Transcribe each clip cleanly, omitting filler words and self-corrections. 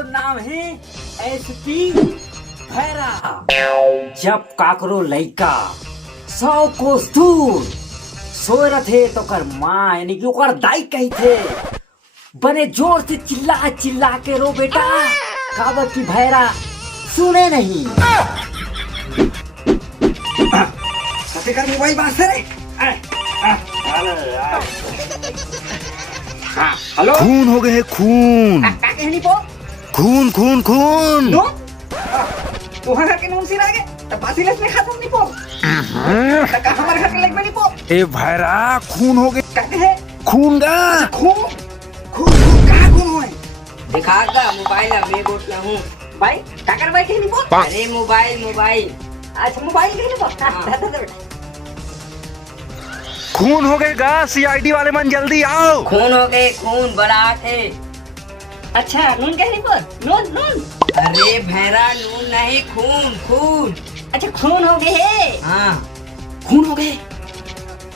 मोर नाम है एसपी भैरा। जब काकरो लइका 100 कोस दूर सोए रथे तो कर माँ यानी कि ओकर दाई कही थे बने जोर से चिल्ला चिल्ला के रो बेटा, काबर की भैरा सुने नहीं। कर मोबाइल बात से हेलो, खून हो गए खून खून खून खून तुहां घर के नून सिर आगे तब बासिलस में खाता नहीं पो तक हमारे घर के लग में नहीं पो। ए भैरा खून हो गए, कहते हैं खून गा खून खून कहाँ खून हुए दिखागा मोबाइल मैं बोलता हूँ भाई काकर भाई कहीं नहीं पो। अरे मोबाइल मोबाइल अच्छा मोबाइल कहीं नहीं पो। बेटा खून हो गए गा, सीआईडी वाले मन जल्दी आओ। खून हो गए खून बड़ा थे। अच्छा नून कहीं नहीं पो। नून नून अरे भैरा नून नहीं खून खून। अच्छा खून हो गए है। हाँ खून हो गए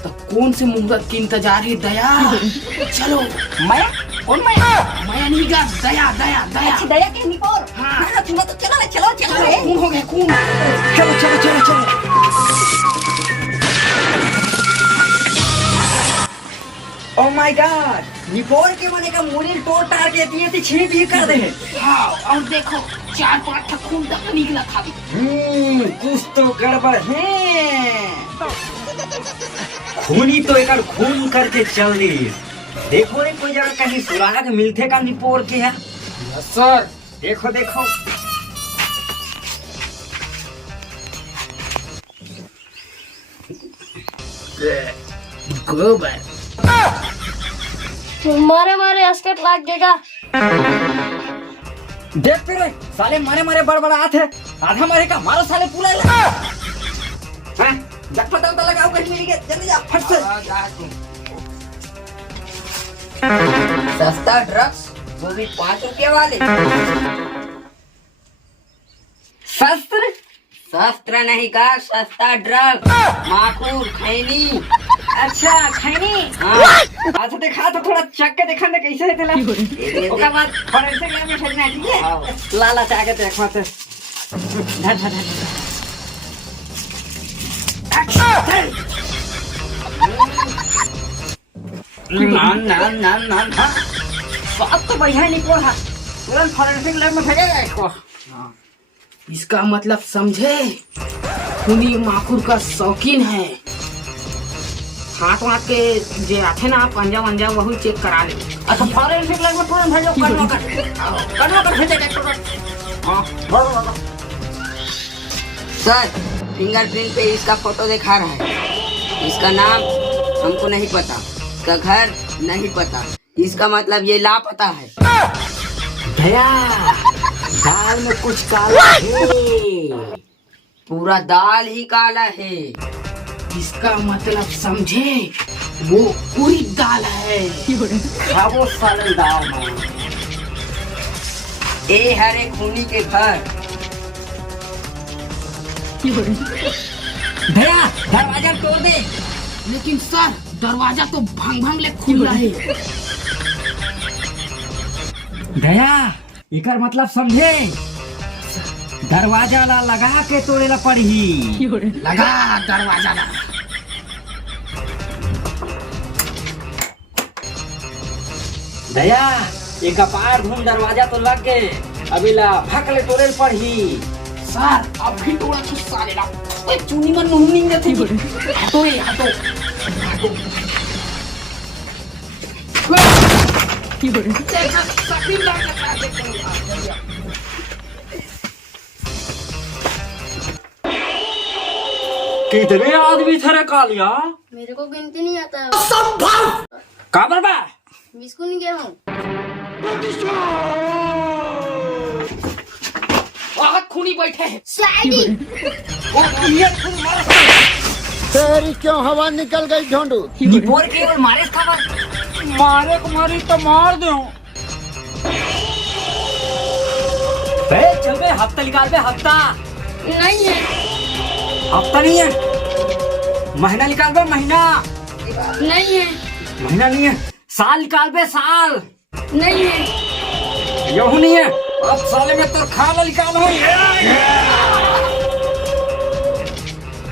तो कौन से मुहूर्त की इंतजार है दया। चलो माया कौन माया? माया नहीं गा, दया दया दया। अच्छा दया कहीं नहीं पो। हाँ तुम तो चलो ना चलो चलो रे। खून हो गए खून। चलो चलो चलो चलो। ओ माय गॉड निपोर के मने का मूरी तोड़ तार के दिए थे छीप भी कर दे। हाँ और देखो 4-5 ठा खून तक निकला था। कुछ तो गड़बड़ है। खूनी तो एक खून करके चल दी। देखो रे कोई जगह कहीं सुराग मिलते का निपोर के है सर। देखो देखो गोबर मारे मारे अस्कट लाग जाएगा। देख फिर साले मारे मारे बड़बड़ा आते आधा मारे का मारो साले पूरा हैं जग पता लगाओ कहीं मिल गया जल्दी जा फट से। सस्ता ड्रग्स वो भी 5 रुपया वाले। शस्त्र शस्त्र नहीं का सस्ता ड्रग माखूर खैनी। अच्छा खैनी। हाँ अच्छा दिखा तो थोड़ा चख के दिखा दे कैसे है तेला। ओकर बाद फॉरेंसिक लैब में भेजना है ठीक है। लाला चाह के देख मत धर धर धर नान नान नान नान हाँ बात तो बढ़िया नहीं पड़ा। तुरंत फॉरेंसिक लैब में भेजेगा इसको। इसका मतलब समझे, खूनी माखूर का शौकीन है। हाथ वाथ के जे आथे ना पंजा वंजा वही चेक करा ले। अच्छा फॉरेंसिक लैब में तुरंत भेजो करवा कर भेजे डॉक्टर। हाँ बड़ा सर फिंगरप्रिंट पे इसका फोटो दिखा रहा है। इसका नाम हमको नहीं पता, इसका घर नहीं पता, इसका मतलब ये लापता है। भैया दाल में कुछ काला है। पूरा दाल ही काला है। इसका मतलब समझे, वो पूरी दाल है। खाबो साले दाल में। ए हरे खूनी के घर। भैया दरवाजा तोड़ दे। लेकिन सर दरवाजा तो भंग भंग ले खुला है। भैया इकर मतलब समझे, दरवाजा ला लगा के तोड़े ला पड़ी। लगा दरवाजा ला। भैया एक कपार धूम दरवाजा तो लग गए, अभी ला भक ले तोड़े ला पड़ी। सर अब भी टोड़ा तो साले ला। ओए चुनी मन मुंह नहीं जाती। हटो रे हटो हटो। देखा सभी लोग का देखो। कितने आदमी थे रे कालिया? मेरे को गिनती नहीं आता है। काबर बा बिस्कुट नहीं गया हूँ। खूनी बैठे हैं। तेरी क्यों हवा निकल गई ढोंडू? निपोर केवल मारे खबर मारे को मारी तो मार दो। चल बे हफ्ता निकाल बे हफ्ता। नहीं है। हफ्ता नहीं है, महीना निकाल बे महीना। नहीं है। महीना नहीं है, साल निकाल बे साल। नहीं है। यहू नहीं है, अब साले में तो खाना निकालो।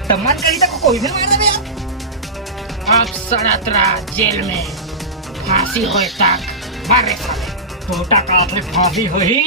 तो मन करी तो कोई भी मार दे यार। अब सड़तरा जेल में फांसी होए तक मारे साले। टोटा का फांसी होही।